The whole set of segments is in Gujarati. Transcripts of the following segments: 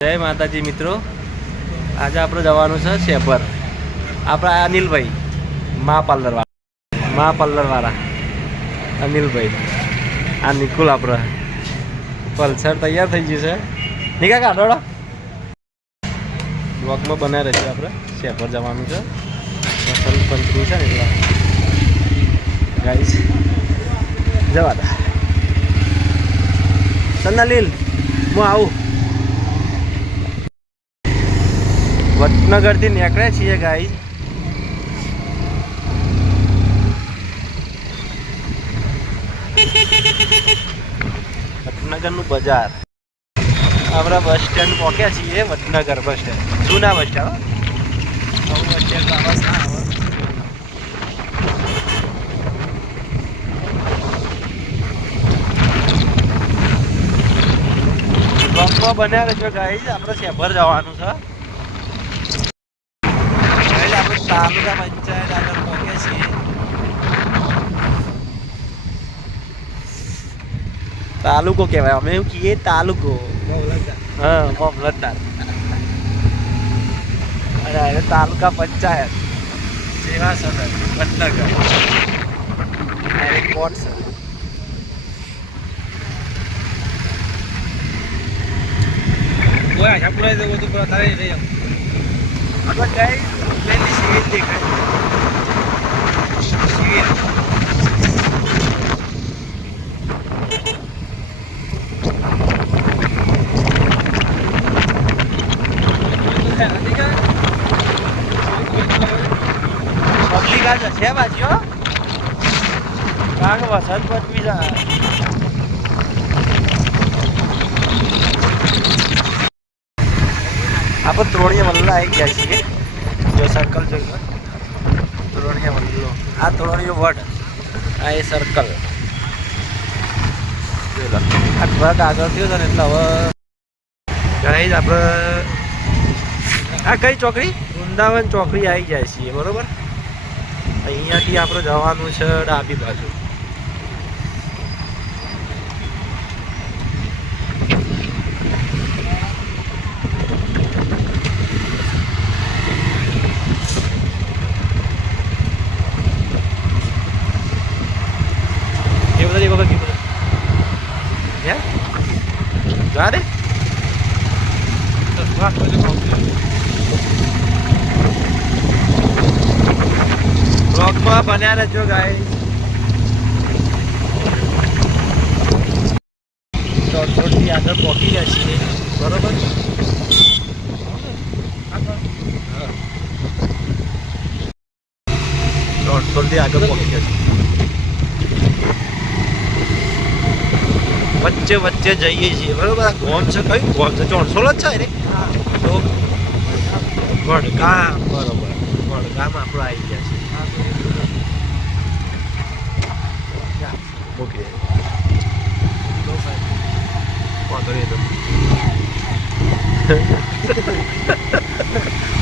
જય માતાજી મિત્રો. આજે આપણે જવાનું છે શેપર આપણા અનિલભાઈ, મા પાર્લરવાળા. મા પાર્લરવાળા. અનિલભાઈ. આ નિકુલ આપણે. પલ્સર તૈયાર થઈ ગયું છે. નીકા કાઢોડો બ્લોકમાં બનાવી રહેશે આપણે. શેપર જવાનું છે. વસંત પંચમી છે ને ગાઈસ જવા દા. ચલ હું આવું. વડનગરથી નીકળ્યા છીએ ગાઈઝ વડનગરનું બજાર. આપણે બસ સ્ટેન્ડ પહોંચ્યા છીએ, વડનગર બસ સ્ટેન્ડ. જૂના બસ સ્ટેન્ડ બસ સ્ટેન્ડ? તો આવા જ ના આવે. બ્લોકમાં બન્યા રહેશો ગાઈઝ આપણે શેભર જવાનું છે ગાઈઝ આપણે તાલુકા પંચાયત આગળ પહોંચ્યા છીએ તાલુકો કહેવાય. અમે એવું કહીએ તાલુકો. હા મામલતદાર અને હવે તાલુકા પંચાયત. સેવા સદન વડનગર. ડાયરેક્ટ કોર્ટ છે. કોઈ આશા પુરાઈ દેવું તો પૂરા તારે રહી પહેલી સિવિલ જશે બાજુ કારણ કે વસંત પંચમી આપણે ત્રોણીએ વલ્લા આવી ગયા છીએ. જો સર્કલ જોઈએ તોરણીયા ત્રોણીયા આ તોરણીયો વડ, આ એ સર્કલ આ ટ્રક આગળ થયો છે ને, એટલે હવે ગાઈઝ આપણે આ કઈ ચોકડી? વૃંદાવન ચોકડી આવી જાય છીએ, બરોબર? અહીંયાથી આપણે જવાનું છે ડાબી બાજુ એ બધા એક વખત કીધું હે જા દે બ્લોગમાં બન્યા રહેજો ગાઈસ દોઢસોથી આગળ પહોંચી ગયા છીએ બરોબર? દોઢસોથી આગળ પહોંચી ગયા છીએ વચ્ચે વચ્ચે જઈએ છીએ. બરોબર? આ છે કયું? ગોમ છે? ચોણસો જ છે ને તો વડગામ, બરોબર. વડગામ આપણો આવી ગયા છે. ઓકે. વાંધો નહીં. તો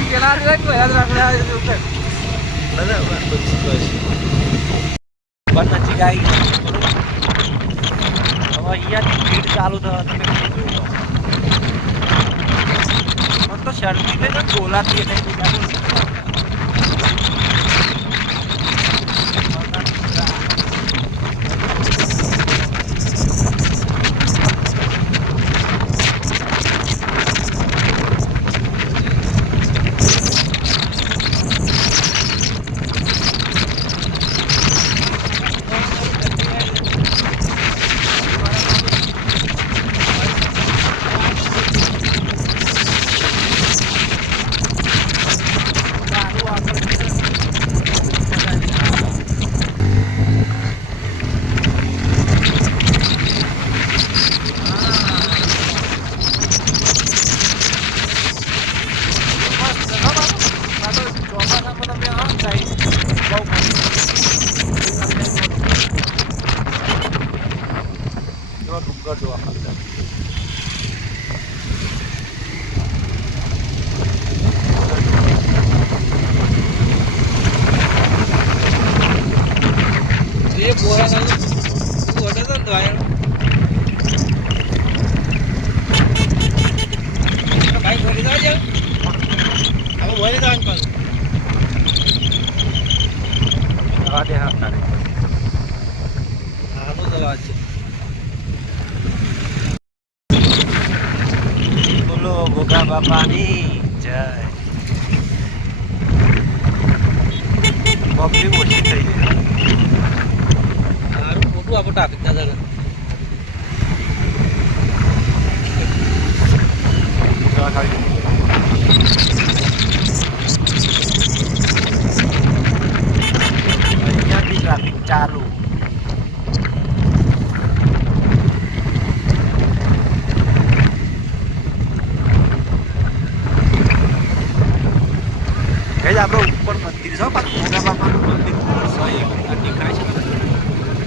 પેલા રાખ યાદ રાખ ના, ના, બસ, બસ, అదే బోరా కాదు నువ్వు కొట్టదు ఆయన ભાઈ બોલી દાજો હવે બોલી દો અંકલ હા દે હા તારે હા તો દવા છે બોલો ભોગા બાપાની જય પબ્લિક સારું મોટું આપણે ટ્રાફિક ના થાય જવા ખાલી અહીંયાથી ટ્રાફિક ચાલુ કઈ આપણો ઉપર મંદિર છે પાછું મોગા બાપાનું મંદિર ઉપર છે એક આ દેખાય છે ને?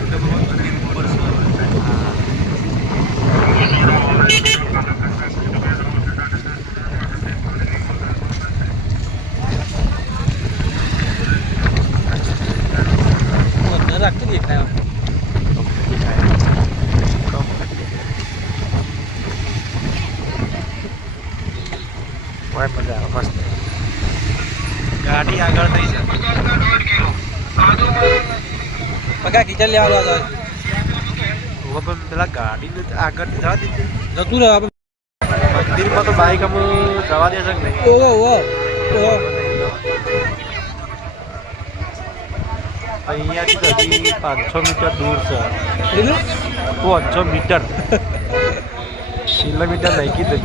મોગા બાપાનું મંદિર ઉપર છે હા અંદર રાખતું દેખાય આમ. ઓય મજા આવે મસ્ત ગાડી આગળ થઈ છે પગા ખીચા લેવા જવા જાય. હવે પણ પેલા ગાડીને જ આગળ જવા દીધી જતું રહે આપણે મંદિરમાં તો બાઈક અમુ જવા દેશે કે નહીં ઓહો ઓહો ઓહો અહીંયાથી હજી પાંચસો મીટર દૂર છે. પાંચસો મીટર. કિલોમીટર નહીં કીધું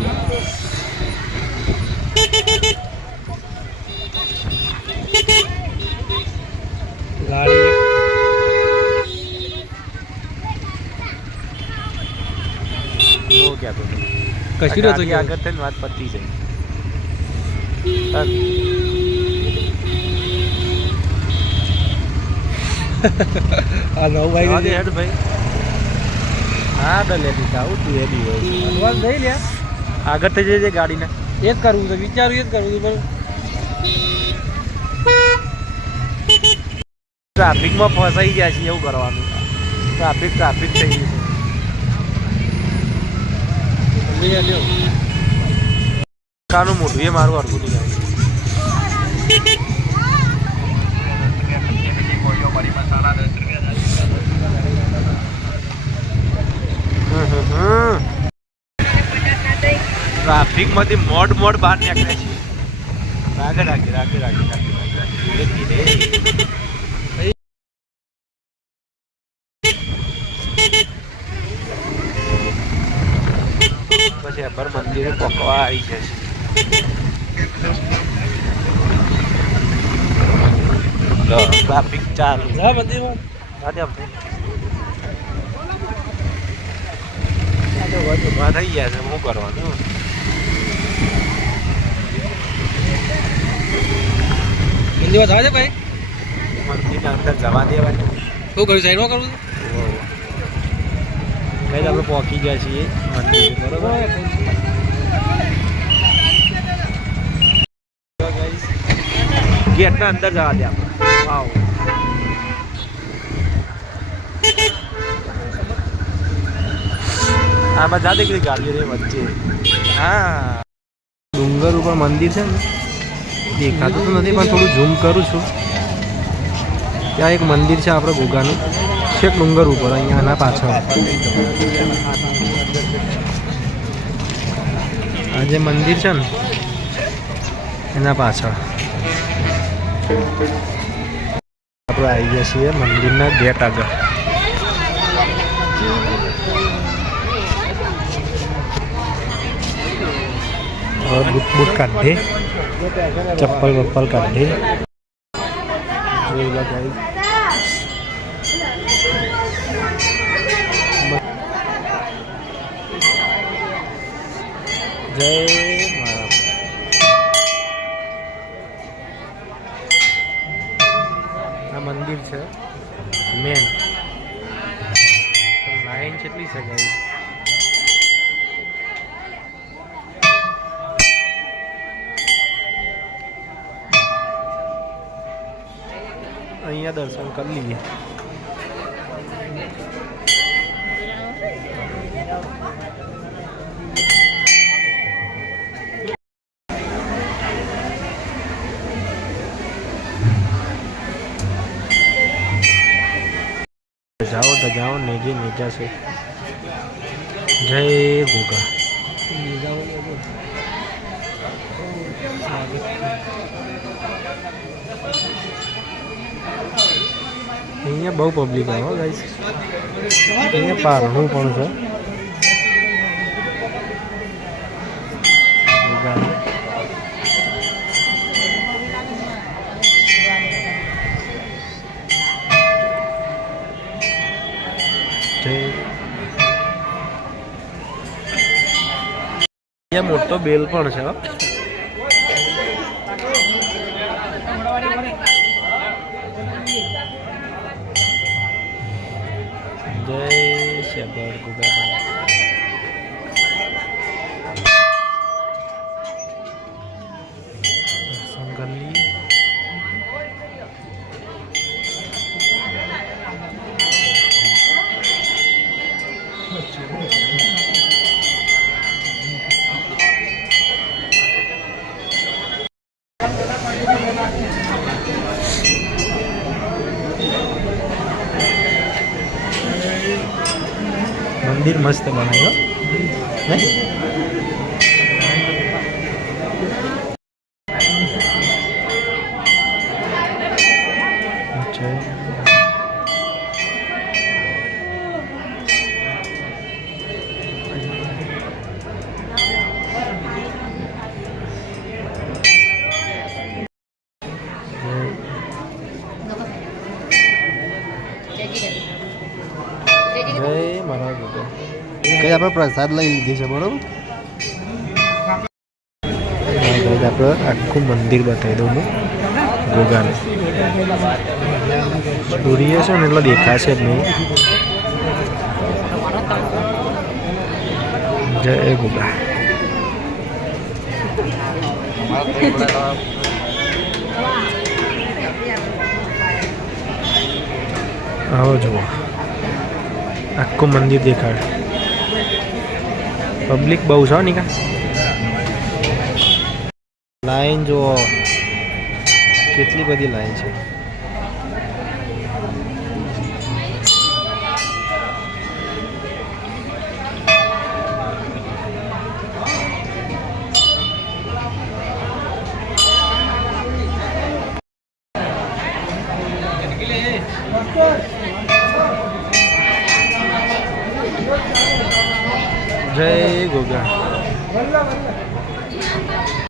ગાડી કશું આગળ થઈને વાત પતી જાય. આ નવું દે હેડ ભાઈ. હા ડલે દીધા આવું તું એ બી હોય. અડવાન્સ નહીં લે. આગળ થઈ જજે ગાડીને. એ જ કરવું છે વિચાર્યું એ જ કરવું છે પણ ટ્રાફિકમાં ફસાઈ ગયા છે એવું કરવાનું. ટ્રાફિક ટ્રાફિક થઈ ગયું છે. કાનું મોટું એ મારું અડધું નહીં ટ્રાફિકમાંથી મોડ મોડ બહાર નીકળે છે. રાગે રાગે રાગે રાગે રાગે ધીરે ધીરે. પછી અબર મંદિરે પકવા આવી જશે ટ્રાફિક ચાલુ. મંદિરમાં થઈ ગયા છે. શું કરવાનું? મંદિરમાં જવા છે ભાઈ? અંદર જવા દેવાય શું કર્યું સાઈડમાં કરું? ભાઈ આપણે પહોંચી ગયા છીએ મંદિર બરોબર? ગેટના અંદર જવા દે આપણે. આવો આ બધા દેખી ગાડીઓ રે વચ્ચે. હા. ડુંગર ઉપર મંદિર છે ને દેખાતું તો નથી, પણ થોડું ઝૂમ કરું છું. ત્યાં એક મંદિર છે આપણે ગોગાનું. છેક ડુંગર ઉપર, અહીંયા આના પાછળ. આ જે મંદિર છે ને, એના પાછળ. આપણે આવી ગયા છીએ મંદિરના ગેટ આગળ. બૂટ બૂટ કાઢે ચપ્પલ બપ્પલ કાઢી. જય મારા આ મંદિર છે મેન લાઈન કેટલી છે ગાઈ અહીંયા દર્શન કરી લઈએ જાઓ તો જાઓ નેજે નેજા છે જય ગોગા અહીંયા બહુ પબ્લિક આવે ગાઈસ અહીંયા પારણું પણ છે. અહીંયા મોટો બેલ પણ છે 建哥。મંદિર મસ્ત બનાવ્યો હે આપણે પ્રસાદ લઈ લીધી છે, બરોબર? આપણે આખું મંદિર બતાવી દઉં હું, ગોગાનું. સૂર્ય છે ને, એટલે દેખાશે જ નહીં. જય ગોગા. આવો જુઓ. આખું મંદિર દેખાડે. પબ્લિક બહુ છે નિકા લાઈન જુઓ. કેટલી બધી લાઈન છે.